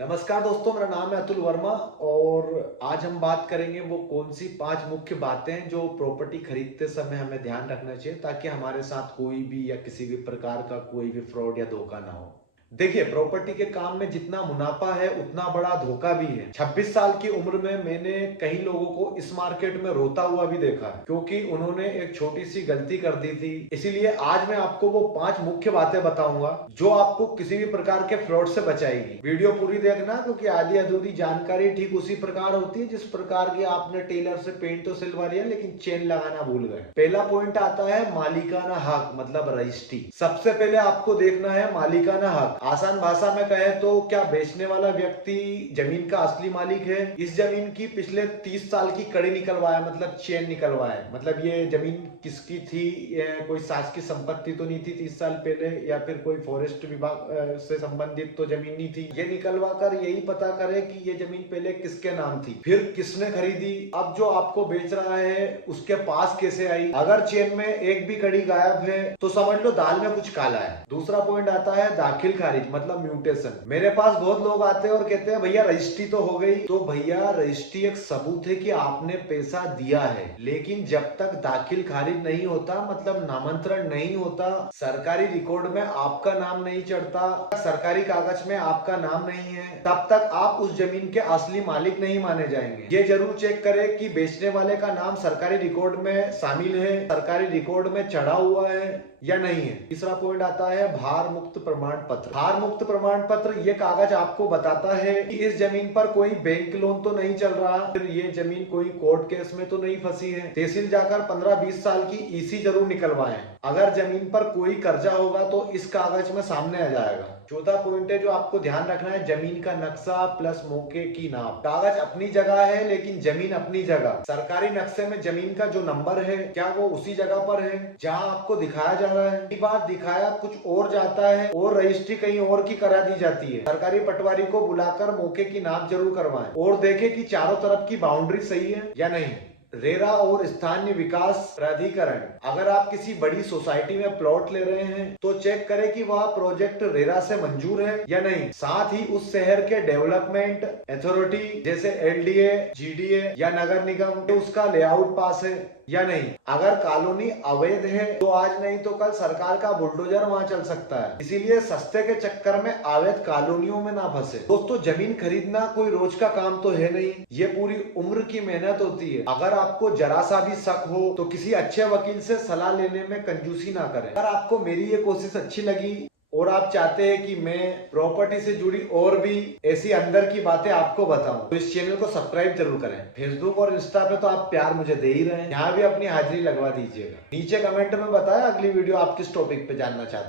नमस्कार दोस्तों, मेरा नाम है अतुल वर्मा और आज हम बात करेंगे वो कौन सी 5 मुख्य बातें जो प्रॉपर्टी खरीदते समय हमें ध्यान रखना चाहिए ताकि हमारे साथ कोई भी या किसी भी प्रकार का कोई भी फ्रॉड या धोखा ना हो। देखिए, प्रॉपर्टी के काम में जितना मुनाफा है उतना बड़ा धोखा भी है। 26 साल की उम्र में मैंने कई लोगों को इस मार्केट में रोता हुआ भी देखा है क्योंकि उन्होंने एक छोटी सी गलती कर दी थी। इसीलिए आज मैं आपको वो 5 मुख्य बातें बताऊंगा जो आपको किसी भी प्रकार के फ्रॉड से बचाएगी। वीडियो पूरी देखना क्योंकि आधी अधूरी जानकारी ठीक उसी प्रकार होती है जिस प्रकार की आपने टेलर से पेंट तो सिलवा लिया लेकिन चेन लगाना भूल गए। पहला पॉइंट आता है मालिकाना हक मतलब रजिस्ट्री। सबसे पहले आपको देखना है मालिकाना हक। आसान भाषा में कहे तो क्या बेचने वाला व्यक्ति जमीन का असली मालिक है? इस जमीन की पिछले 30 साल की कड़ी निकलवाया मतलब चेन निकलवाया, मतलब ये जमीन किसकी थी, कोई शासकीय संपत्ति तो नहीं थी 30 साल पहले, या फिर कोई फॉरेस्ट विभाग से संबंधित तो जमीन नहीं थी। ये निकलवा कर यही पता करे कि ये जमीन पहले किसके नाम थी, फिर किसने खरीदी, अब जो आपको बेच रहा है उसके पास कैसे आई। अगर चेन में एक भी कड़ी गायब है तो समझ लो दाल में कुछ काला है। दूसरा पॉइंट आता है दाखिल खारिज मतलब म्यूटेशन। मेरे पास बहुत लोग आते हैं और कहते हैं भैया रजिस्ट्री तो हो गई। तो भैया रजिस्ट्री एक सबूत है कि आपने पैसा दिया है, लेकिन जब तक दाखिल खारिज नहीं होता मतलब नामांतरण नहीं होता, सरकारी रिकॉर्ड में आपका नाम नहीं चढ़ता, सरकारी कागज में आपका नाम नहीं है, तब तक आप उस जमीन के असली मालिक नहीं माने जाएंगे। ये जरूर चेक करें कि बेचने वाले का नाम सरकारी रिकॉर्ड में शामिल है, सरकारी रिकॉर्ड में चढ़ा हुआ है या नहीं है। तीसरा पॉइंट आता है भार मुक्त प्रमाण पत्र। भार मुक्त प्रमाण पत्र ये कागज आपको बताता है कि इस जमीन पर कोई बैंक लोन तो नहीं चल रहा, फिर ये जमीन कोई कोर्ट केस में तो नहीं फंसी है। तहसील जाकर 15-20 साल की ईसी जरूर निकलवाएं। अगर जमीन पर कोई कर्जा होगा तो इस कागज में सामने आ जाएगा। चौथा पॉइंट है जो आपको ध्यान रखना है, जमीन का नक्शा प्लस मौके की नाप। कागज अपनी जगह है लेकिन जमीन अपनी जगह। सरकारी नक्शे में जमीन का जो नंबर है क्या वो उसी जगह पर है जहां आपको दिखाया जा रहा है? कई बार दिखाया कुछ और जाता है और रजिस्ट्री कहीं और की करा दी जाती है। सरकारी पटवारी को बुलाकर मौके की नाप जरूर करवाएं और देखें कि चारों तरफ की बाउंड्री सही है या नहीं। रेरा और स्थानीय विकास प्राधिकरण, अगर आप किसी बड़ी सोसाइटी में प्लॉट ले रहे हैं तो चेक करें कि वह प्रोजेक्ट रेरा से मंजूर है या नहीं। साथ ही उस शहर के डेवलपमेंट अथॉरिटी जैसे एलडीए, जीडीए या नगर निगम उसका लेआउट पास है या नहीं। अगर कॉलोनी अवैध है तो आज नहीं तो कल सरकार का बुलडोजर वहां चल सकता है। इसीलिए सस्ते के चक्कर में अवैध कॉलोनियों में ना फंसे। दोस्तों, जमीन खरीदना कोई रोज का काम तो है नहीं, ये पूरी उम्र की मेहनत होती है। अगर आपको जरा सा भी शक हो तो किसी अच्छे वकील से सलाह लेने में कंजूसी ना करें। अगर आपको मेरी ये कोशिश अच्छी लगी और आप चाहते हैं कि मैं प्रॉपर्टी से जुड़ी और भी ऐसी अंदर की बातें आपको बताऊं तो इस चैनल को सब्सक्राइब जरूर करें। फेसबुक और इंस्टा पे तो आप प्यार मुझे दे ही रहे हैं, यहाँ भी अपनी हाजिरी लगवा दीजिएगा। नीचे कमेंट में बताएं अगली वीडियो आप किस टॉपिक पे जानना चाहते हैं।